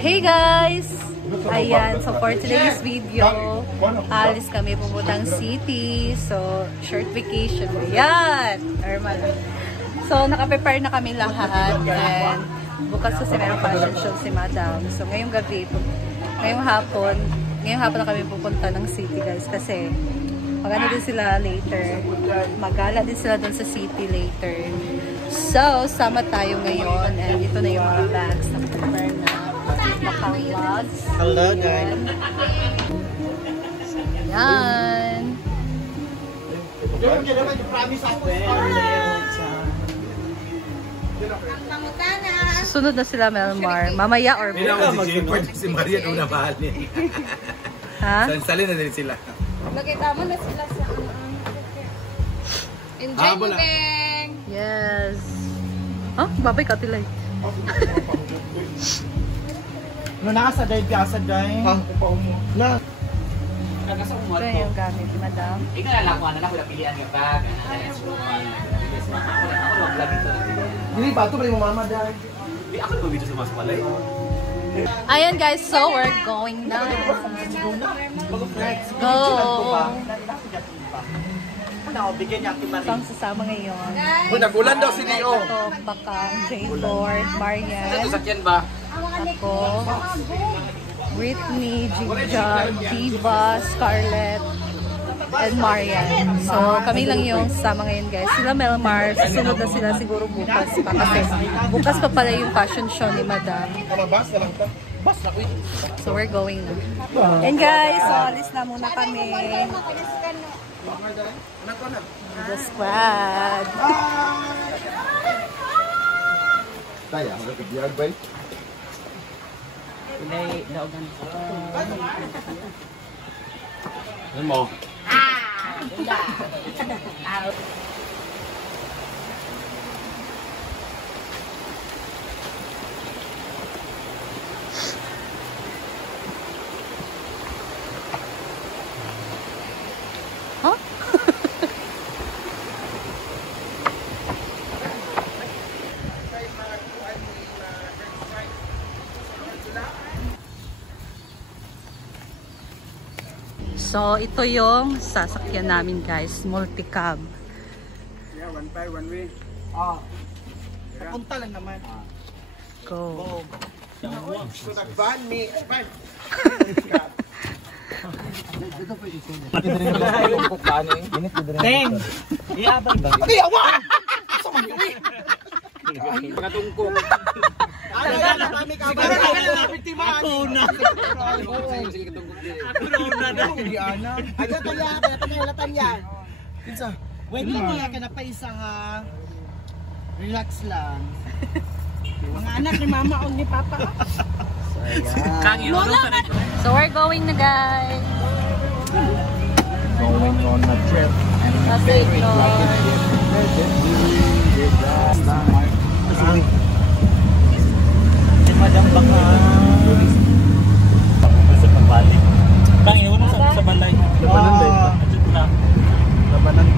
Hey guys! Ayan, so for today's video, alis kami pupuntang city. So, short vacation. Ayan! Normal. So, nakaprepare na kami lahat. And bukas kasi merong fashion show si Madam. So, ngayong gabi, ngayong hapon na kami pupunta ng city guys. Kasi, magano din sila later. Magala din sila dun sa city later. So, sama tayo ngayon. And ito na yung mga bags na prepare na. Vlogs. Hello guys. Yan. Susunod na sila Melmar. Mamaya or si Maria nung nabahalin. ha? Salin na din sila. Nakita mo na sila sa enjoy mo, Beng! Yes. Huh? Babay ka tilay. No, nakasaday ka sa day. Ha? Na. Ito yung gamit ni Madam. Ikaw na lang kung ano lang kung napilian yung bag. Dili ba ito? Bali mo mama dahil. Ako na video sa mga palay. Ayan guys, so we're going now. Let's go. Saan sasama ngayon? Nagulan daw si Neo. Ito, Bakang, J-Lord, Marian. Ito sakyan ba? Ako, Britney, Jigjan, Diva, Scarlett, and Marian. So, kami lang yung sasama ngayon guys. Sila Melmar, susunod na sila siguro bukas pa kasi bukas pa pala yung fashion show ni Madam. So, we're going na. And guys, so alis na muna kami. The squad. Kaya, magkakabiyag ba? Pinay naogan. Ano mo? Huh? So, ito yung sasakyan namin guys, multi-cab. Yeah, one by one way. Punta lang naman. Go. So nag-van me. Teng! Iabang ba? Ay, awa! Pagkatungkong. Ako na. Wait lang mga ka na pa isa ha. Relax lang. Mga anak ni mama o ni papa. So, we're going na guys. Going on a trip. Safe Lord. Madam baka sa pambalik. Bang, iwan mo sa balay. Labanan ba? Adjust na. Labanan.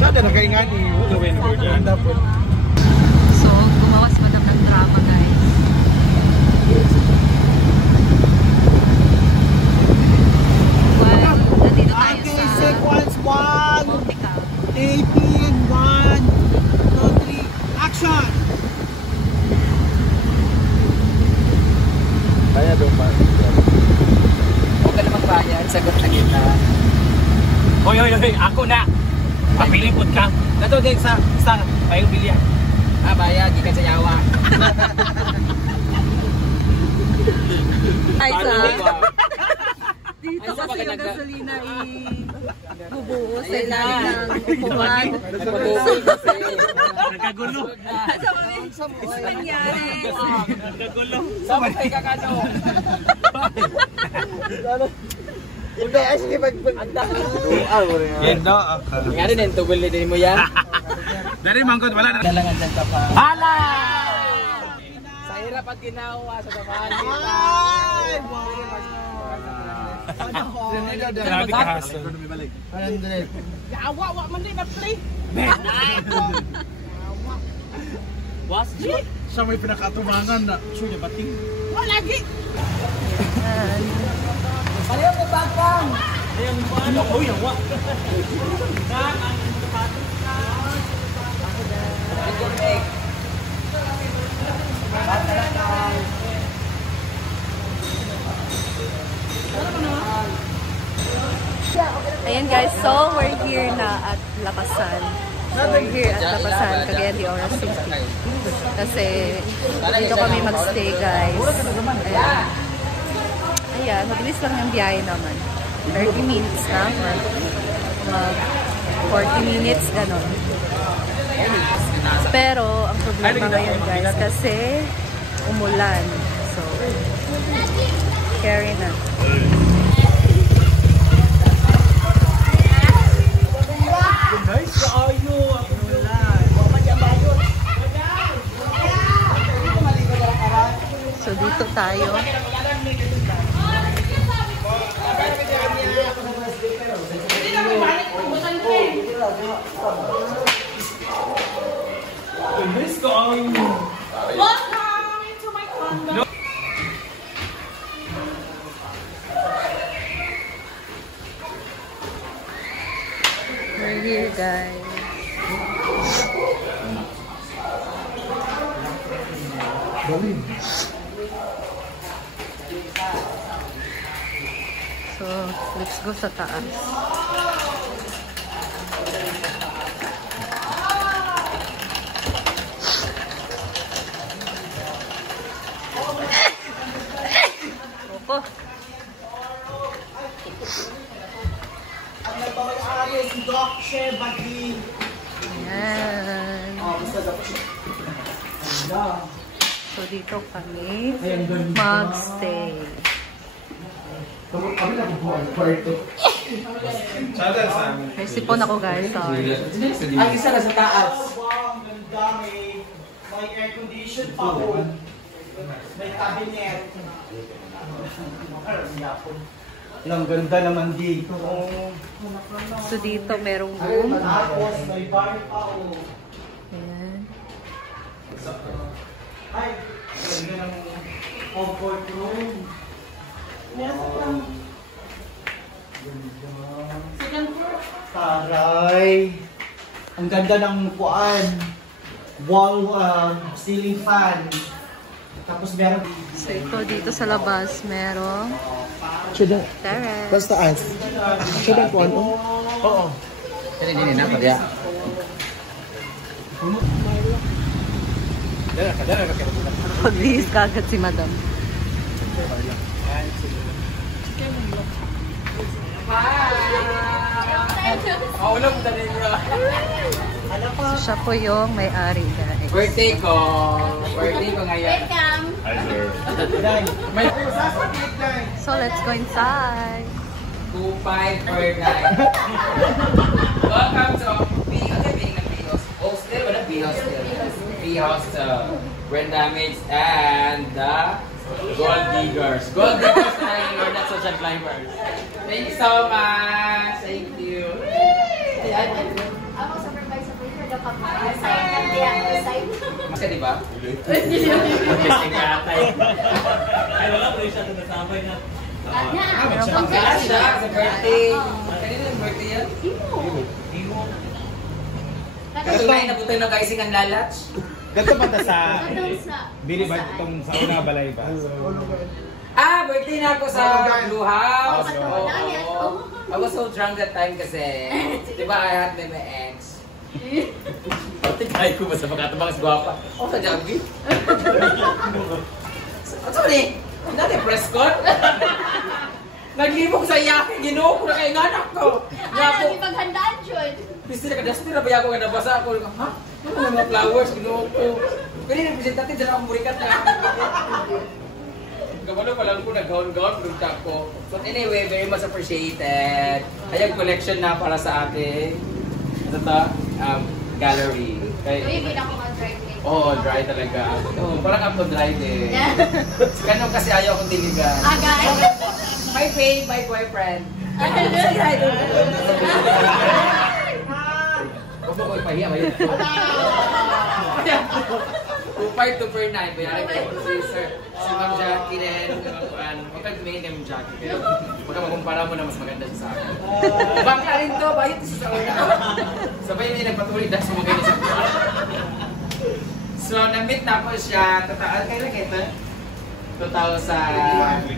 Sada na kayo nga ni. So, gumawa si Madam ng drama guys. Well, nandito tayo sa Sequence 1. multi-cab. 18, 1, 2, 3, action! Kaya doon pa. Huwag ka na magbayan, sagot na kita. Hoy, ako na! Papilipot ka! Nato din sa kayong bilya. Bayag, ikan sa yawa. Ay, sa dito kasi yung gasolina bubuo sa ilalim ng upuan. Nagkagulo. Sa mga nangyari. Nagkagulo. Sama kayo kakano. Hindi, ay sige pag-anda. Yan daw. Nga rin, tubol din mo yan. Dari mangkot, wala na. Dalangan dyan ka pa. Hala! Sa hirap at ginawa sa babahan kita. Ay! Grabe ka haso. 100. Yawa, man din na play. Was G? Siya may pinakatumangan na. Sure, di bating? Wala lagi! Ayan. Ayaw mo bagpang! Ayaw mo ano? Oh, yan wa. Ayan guys, so we're here na at Lapasan. So we're here at Lapasan, Cagayan de Oro City. Kasi dito kami magstay guys. Ayan. Ayan, mabilis lang yung biyahe naman. 30 minutes na. Mag 40 minutes, ganon. Pero ang problema ngayon guys, kasi umulan. So, carry na. Nice kaayo. So dito tayo. Nice kaayo. Welcome to my condo. We're here guys. So, let's go sa taas. Opo. Ang nagpapag-ari si Doc Shebagi. Ayan. Basta Doc So, dito kami magstay. May sipon ako guys, sorry. Ang isa na sa taas. Ang ganda, may air condition pa po. May cabinet. Ang ganda naman dito. So, dito merong room. Tapos may bar pa po. Ayan. Ay, ganda ng comfort room. Second floor. Taray! Ang ganda ng upuan. Wall, ceiling fan. Tapos meron... So, ito dito sa labas merong terrace. Basta taas. Should I po ano? Oo. Hindi na kaya. Pagbihis kagad si madam. So, siya po yung may-ari guys. Birthday ko. Birthday ko ngayon. Welcome. May So, let's go inside. 2.5 per night. Welcome to hostel. Wala B-hostel. B-hostel. Brenda Mix and the Gold Diggers. Gold Diggers na we're not social climbers. Thank you so much. Thank you. Ako supervisor ko yun. Nagpapasay. Masya di ba? Masya katay. Ay, wala po siya na nasabay na. Meron pang Kaya siya sa birthday. Kanina yung birthday yan? Imo. Katunayan na butay ng kaising ang lalats. Dito ba ta sa Bili ba itong sa una balay ba? Ah, birthday na ako sa Blue House. Oo. I was so drunk that time kasi. Di ba I had my ex? Pati kaya ko ba sa pagkatabang gwapa? Oh, sa Jagby. Sorry, na-depress ko. Naglibog sa iyakin, ginoo ko na kay nganak ko. Ay, ipaghandaan, Jud. Piste na kadaspi na ba ako nga nabasa ako. Ha? Ano na mga flowers, ginoo ko. Pero representative dyan akong burikat na. Gawalo pa lang ko, nag-gown-gown, product ako. But anyway, very much appreciated. Ayang collection na para sa atin. Ito ta, gallery. Uy, hindi na ako mag-drive eh. Oo, dry talaga. Oo, parang ako dry din. Ganun kasi ayaw akong diligan. Ah, guys. My babe, my boyfriend. Huwag mo ko ipahiya, mayon. 2.5 to per 9. Kaya kayo si Sir. Si Ma'am Jackie din. Huwag kang tumingin kay Ma'am Jackie. Pero huwag kang makumpara mo na mas maganda siya sa akin. Bakla rin to. Bayot siya sa una. Sabay may nagpatuloy dahil sumagay niya sa buwan. So, na-meet na po siya. Kailan ito? 2000.